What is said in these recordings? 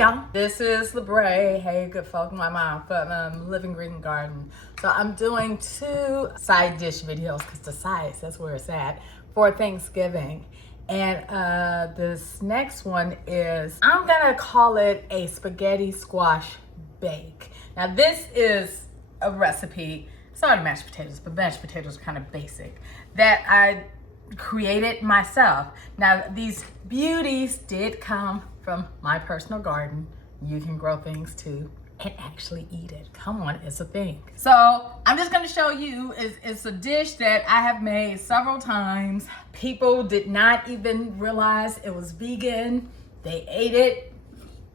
y'all, this is LaBray. Hey good folk, my mom from Living Green Garden. So I'm doing 2 side dish videos because the sides, that's where it's at, for Thanksgiving. And this next one is, I'm gonna call it a spaghetti squash bake. Now this is a recipe, it's already mashed potatoes, but mashed potatoes are kind of basic, that I created myself. Now these beauties did come from my personal garden. You can grow things too and actually eat it. Come on, it's a thing. So I'm just gonna show you, it's a dish that I have made several times. People did not even realize it was vegan. They ate it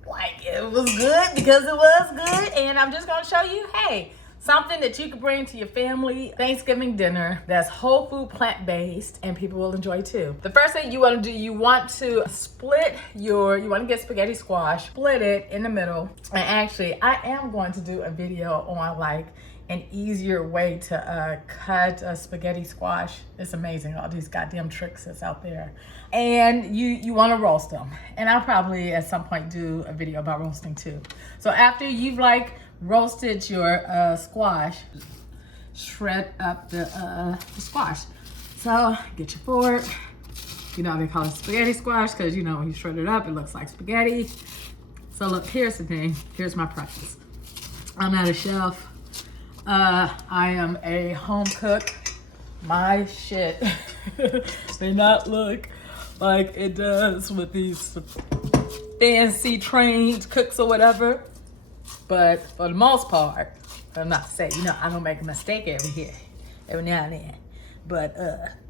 like it was good because it was good. And I'm just gonna show you, hey, something that you can bring to your family Thanksgiving dinner that's whole food, plant-based, and people will enjoy too. The first thing you want to do, you want to get spaghetti squash, split it in the middle. And actually, I am going to do a video on like an easier way to cut a spaghetti squash. It's amazing, all these goddamn tricks that's out there. And you want to roast them. And I'll probably at some point do a video about roasting too. So after you've like roasted your squash, shred up the squash. So get your fork. You know they call it spaghetti squash because you know when you shred it up, it looks like spaghetti. So look, here's the thing. Here's my practice. I'm not a chef. I am a home cook. My shit may not look like it does with these fancy trained cooks or whatever. But for the most part, I'm not to say, you know, I don't make a mistake every now and then. But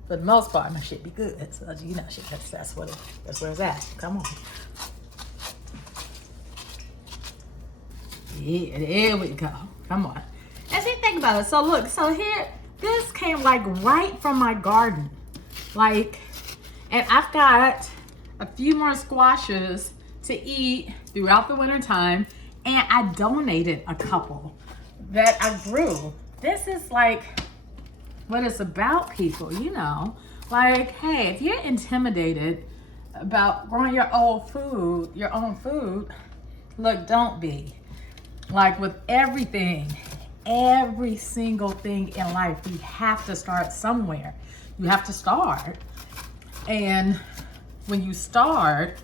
for the most part, my shit be good. So you know, shit, that's where it's at. Come on. Yeah, there we go. Come on. And see, think about it. So look, so here, this came like right from my garden. Like, and I've got a few more squashes to eat throughout the winter time. And I donated a couple that I grew. This is like what it's about, people, you know. Like, hey, if you're intimidated about growing your own food, look, don't be. Like with everything, every single thing in life, we have to start somewhere. You have to start. And when you start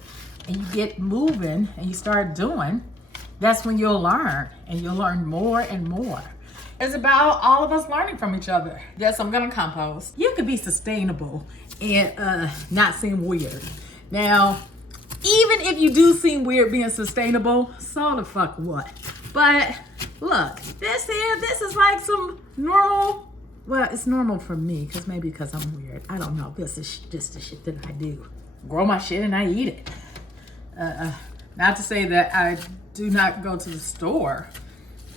and you get moving and you start doing, that's when you'll learn, and you'll learn more and more. It's about all of us learning from each other. Yes, I'm gonna compost. You could be sustainable and not seem weird. Now, even if you do seem weird being sustainable, so the fuck what? But look, this is like some normal, well, it's normal for me, because I'm weird. I don't know, this is just the shit that I do. Grow my shit and I eat it. Not to say that I do not go to the store,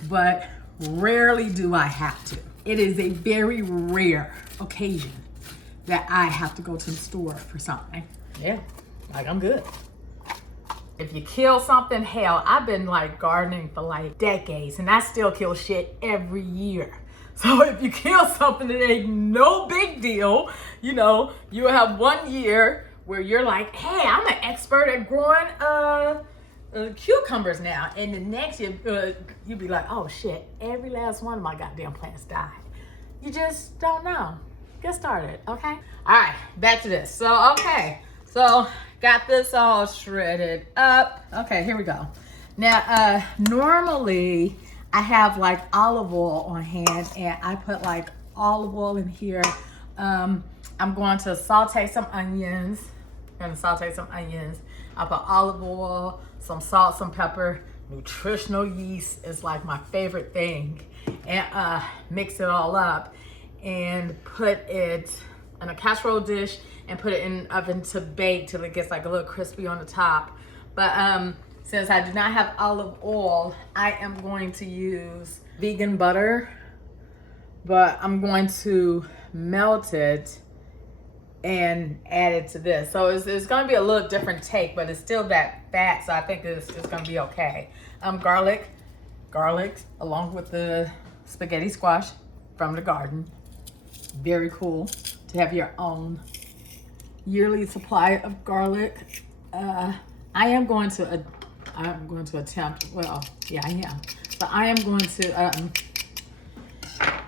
but rarely do I have to. It is a very rare occasion that I have to go to the store for something. Yeah, like I'm good. If you kill something, hell, I've been like gardening for like decades and I still kill shit every year. So if you kill something, it ain't no big deal. You know, you have 1 year where you're like, hey, I'm an expert at growing cucumbers now. And the next year, you'll be like, oh shit, every last one of my goddamn plants died. You just don't know. Get started, okay? All right, back to this. So, okay, so got this all shredded up. Okay, here we go. Now, normally I have like olive oil on hand and I put like olive oil in here. I'm going to saute some onions. I put olive oil, some salt, some pepper. Nutritional yeast is like my favorite thing. And mix it all up and put it in a casserole dish and put it in the oven to bake till it gets like a little crispy on the top. But since I do not have olive oil, I am going to use vegan butter, but I'm going to melt it and add it to this. So it's gonna be a little different take, but it's still that fat, so I think it's gonna be okay. Garlic, along with the spaghetti squash from the garden. Very cool to have your own yearly supply of garlic. I am going to I'm going to attempt, well, yeah, I am. But I am going to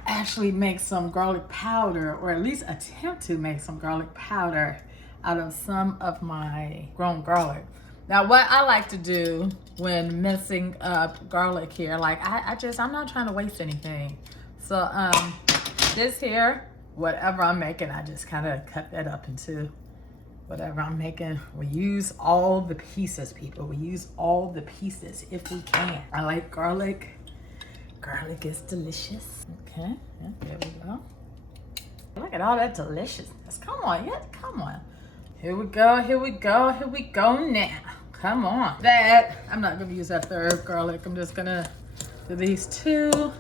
actually make some garlic powder, or at least attempt to make some garlic powder out of some of my grown garlic. Now, what I like to do when mincing up garlic here, like I'm not trying to waste anything. So this here, whatever I'm making, I just kind of cut that up into whatever I'm making. We use all the pieces, people. We use all the pieces if we can. I like garlic. Garlic is delicious. Okay, yeah, there we go. Look at all that deliciousness. Come on, yeah, come on. Here we go, here we go, here we go now. Come on. That, I'm not gonna use that third garlic. I'm just gonna do these two.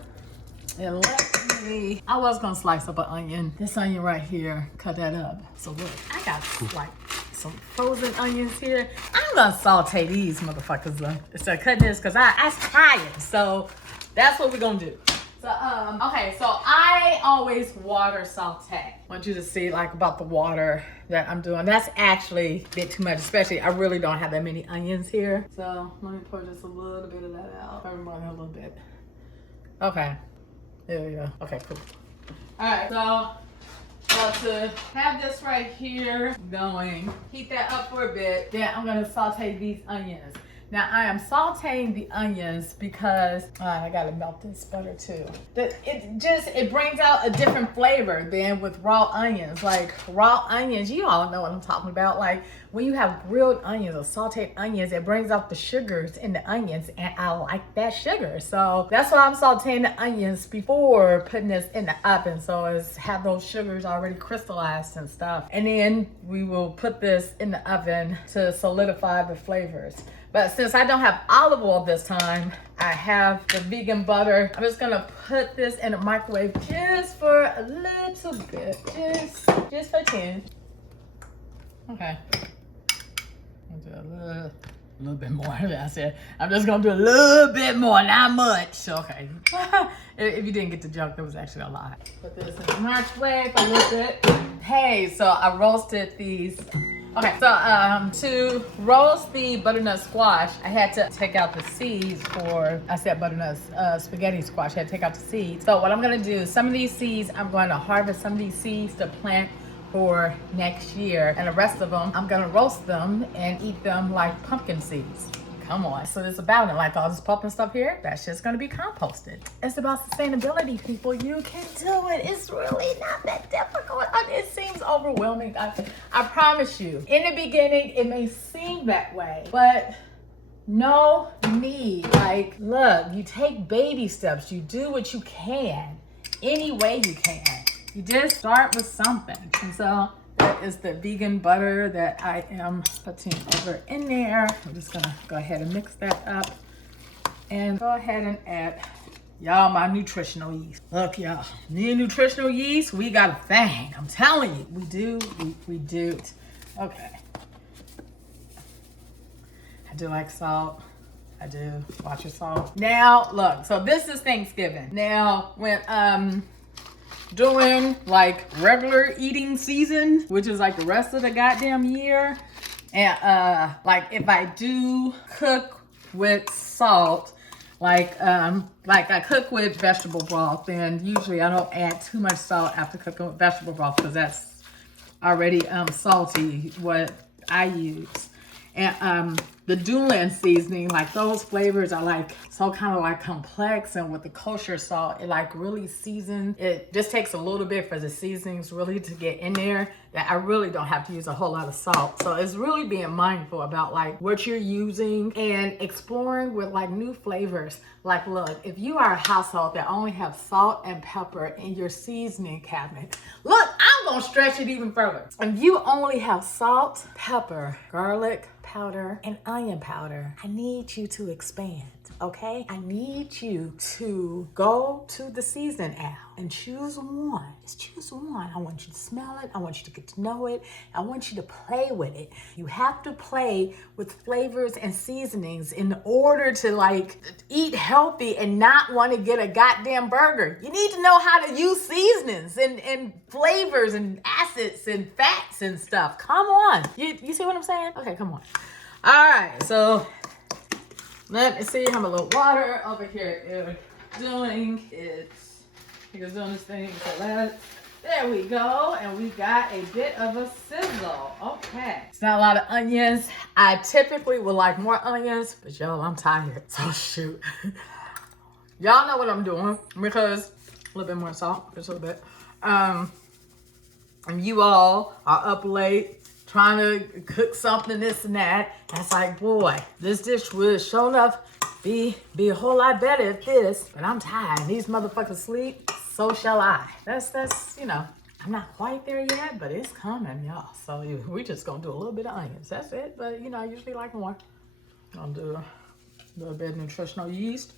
And let me, I was gonna slice up an onion. This onion right here, cut that up. So look, I got like some frozen onions here. I'm gonna saute these motherfuckers up. So cut this, cause I tired. So that's what we're gonna do. So, okay, so I always water saute. I want you to see like about the water that I'm doing. That's actually a bit too much, especially I really don't have that many onions here. So let me pour just a little bit of that out. Probably more than a little bit. Okay, there we go. Okay, cool. All right, so to have this right here going, heat that up for a bit. Then I'm gonna saute these onions. Now I am sauteing the onions because I gotta melt this butter too. It brings out a different flavor than with raw onions. Like raw onions, you all know what I'm talking about. Like when you have grilled onions or sauteed onions, it brings out the sugars in the onions, and I like that sugar. So that's why I'm sauteing the onions before putting this in the oven. So it's have those sugars already crystallized and stuff. And then we will put this in the oven to solidify the flavors. But since I don't have olive oil this time, I have the vegan butter. I'm just gonna put this in the microwave just for a little bit, just for 10. Okay. I'll do a little bit more. I said I'm just gonna do a little bit more, not much. Okay. If you didn't get the joke, that was actually a lot. Put this in the microwave a little bit. Hey, so I roasted these. Okay, so to roast the butternut squash, I had to take out the seeds for, I said butternut spaghetti squash, I had to take out the seeds. So what I'm gonna do, some of these seeds, I'm going to harvest some of these seeds to plant for next year. And the rest of them, I'm gonna roast them and eat them like pumpkin seeds. Come on. So it's about it, like all this pumpkin stuff here, that's just gonna be composted. It's about sustainability, people. You can do it. It's really not that difficult. It seems overwhelming. I promise you. In the beginning, it may seem that way, but no need. Like, look, you take baby steps. You do what you can, any way you can. You just start with something. And so that is the vegan butter that I am putting over in there. I'm just gonna go ahead and mix that up and go ahead and add, y'all, my nutritional yeast. Look, y'all, new nutritional yeast, we got a thing. I'm telling you, we do. Okay. I do like salt. I do. Watch your salt. Now, look, so this is Thanksgiving. Now, when during like regular eating season, which is like the rest of the goddamn year, and like if I do cook with salt, like I cook with vegetable broth, then usually I don't add too much salt after cooking with vegetable broth because that's already salty what I use. And the Doolan seasoning, like those flavors are like so kind of like complex, and with the kosher salt, it like really seasons. It just takes a little bit for the seasonings really to get in there, that I really don't have to use a whole lot of salt. So it's really being mindful about like what you're using and exploring with like new flavors. Like, look, if you are a household that only have salt and pepper in your seasoning cabinet, look, I'm gonna stretch it even further. If you only have salt, pepper, garlic powder, and onion powder, I need you to expand, okay? I need you to go to the season aisle and choose one. Just choose one. I want you to smell it. I want you to get to know it. I want you to play with it. You have to play with flavors and seasonings in order to like eat healthy and not want to get a goddamn burger. You need to know how to use seasonings and flavors and acids and fats and stuff. Come on. You see what I'm saying? Okay, come on. All right, so Let me see how my little water over here is doing. It's doing this thing. So there we go. And we got a bit of a sizzle. Okay. It's not a lot of onions. I typically would like more onions, but y'all, I'm tired. So shoot. Y'all know what I'm doing because a little bit more salt, just a little bit. And you all are up late trying to cook something, this and that. And it's like, boy, this dish would sure enough be a whole lot better if this, but I'm tired. These motherfuckers sleep, so shall I. That's, you know, I'm not quite there yet, but it's coming, y'all. So we just gonna do a little bit of onions. That's it, but you know, I usually like more. I'll do a little bit of nutritional yeast.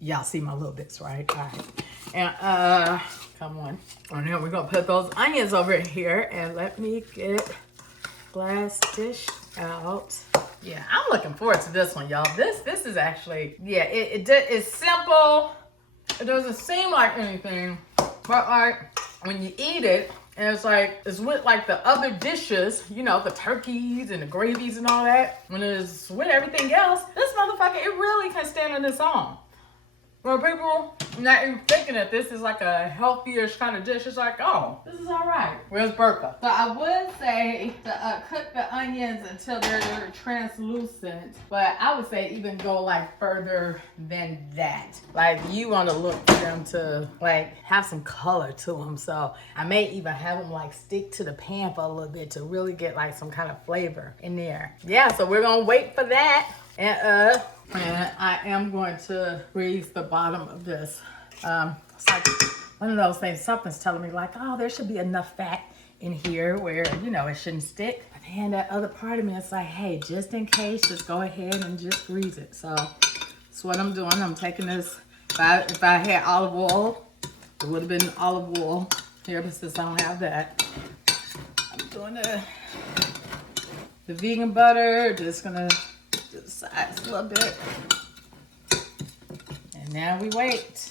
Y'all see my little bits, right? All right. And come on. And then we're gonna put those onions over here, and let me get glass dish out. Yeah, I'm looking forward to this one, y'all. This is actually, yeah, it's simple. It doesn't seem like anything, but like when you eat it, and it's with like the other dishes, you know, the turkeys and the gravies and all that. When it's with everything else, this motherfucker, it really can stand on its own. Well, people not even thinking that this is like a healthier kind of dish. It's like, oh, this is all right. Where's Bertha? So I would say to cook the onions until they're translucent, but I would say even go like further than that. Like you want to look for them to like have some color to them. So I may even have them like stick to the pan for a little bit to really get like some kind of flavor in there. Yeah, so we're gonna wait for that. And I am going to grease the bottom of this. It's like one of those things, something's telling me like, oh, there should be enough fat in here where, you know, it shouldn't stick. But then that other part of me is like, hey, just in case, just go ahead and just grease it. So that's what I'm doing. I'm taking this, if I had olive oil, it would have been olive oil here, but since I don't have that, I'm doing the vegan butter, just gonna to the sides a little bit. And now we wait.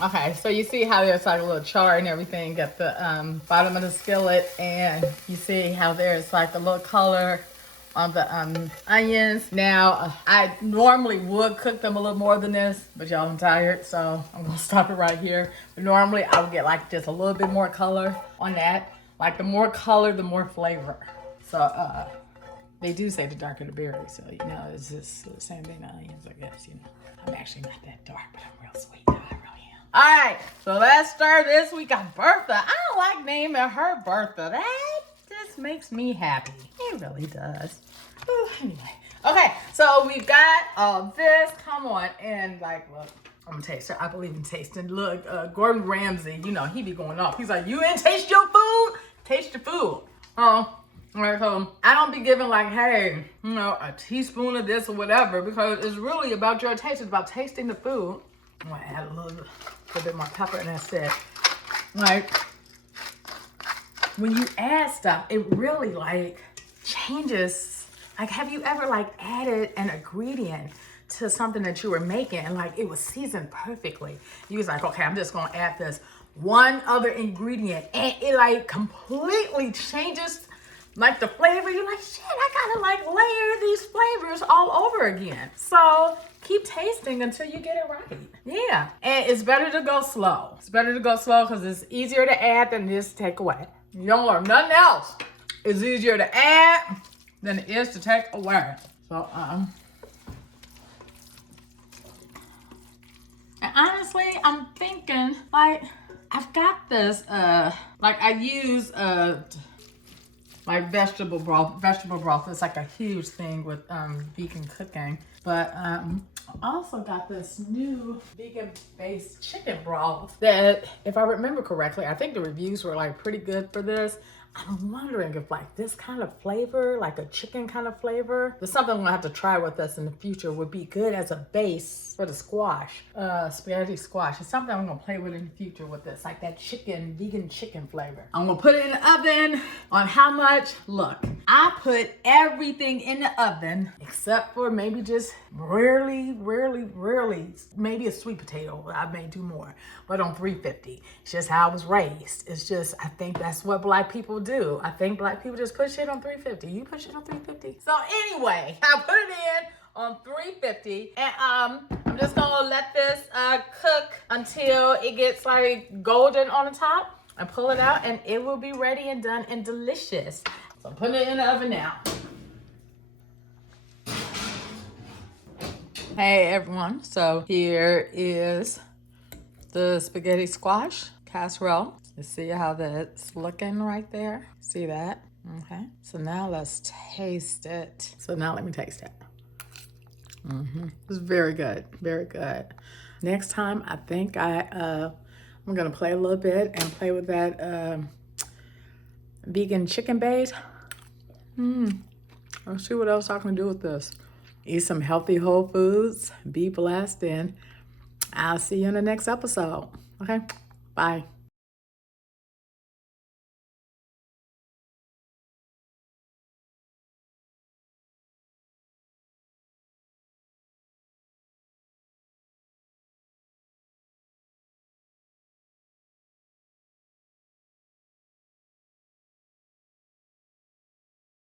Okay, so you see how there's like a little char and everything at the bottom of the skillet, and you see how there's like a little color on the onions. Now, I normally would cook them a little more than this, but y'all, I'm tired, so I'm gonna stop it right here. But normally I would get like just a little bit more color on that. Like the more color, the more flavor. So they do say the darker the berry, so you know, it's just the same thing, the onions, I guess, you know. I'm actually not that dark, but I'm real sweet, though, I really am. All right, so let's start this. We got Bertha. I don't like naming her Bertha. That just makes me happy. It really does. Ooh, anyway. Okay, so we got all this. Come on, and like, look. I'm gonna taste it. I believe in tasting. Look, Gordon Ramsay, you know, he be going off. He's like, you ain't taste your food? Taste your food. Right, so I don't be giving like, hey, you know, a teaspoon of this or whatever, because it's really about your taste. It's about tasting the food. I'm gonna add a little bit more pepper, and that's it. Like, when you add stuff, it really like changes. Like, have you ever like added an ingredient to something that you were making and like it was seasoned perfectly? You was like, okay, I'm just gonna add this one other ingredient, and it like completely changes like the flavor. You're like, shit, I gotta like layer these flavors all over again. So keep tasting until you get it right. Yeah, and it's better to go slow. It's better to go slow because it's easier to add than it is to take away. You don't learn nothing else. It's easier to add than it is to take away. So and honestly, I'm thinking like I've got this like I use like vegetable broth. Vegetable broth is like a huge thing with vegan cooking. But I also got this new vegan-based chicken broth that, if I remember correctly, I think the reviews were like pretty good for this. I'm wondering if like this kind of flavor, like a chicken kind of flavor, there's something I'm gonna have to try with us in the future, would be good as a base for the squash, spaghetti squash. It's something I'm gonna play with in the future with this, like that chicken, vegan chicken flavor. I'm gonna put it in the oven on how much? Look, I I put everything in the oven except for maybe just rarely, maybe a sweet potato. I may do more, but on 350. It's just how I was raised. It's just, I think that's what Black people do. I think Black people just put shit on 350. You put shit on 350. So anyway, I put it in on 350, and I'm just gonna let this cook until it gets like golden on the top, and pull it out, and it will be ready and done and delicious. So I'm putting it in the oven now. Hey everyone, so here is the spaghetti squash casserole. You see how that's looking right there? See that? Okay, so now let's taste it. So now let me taste it. It's very good, very good. Next time, I think I'm gonna play a little bit and play with that vegan chicken bait. Let's see what else I can do with this. Eat some healthy whole foods, be blessed, and I'll see you in the next episode. Okay, bye.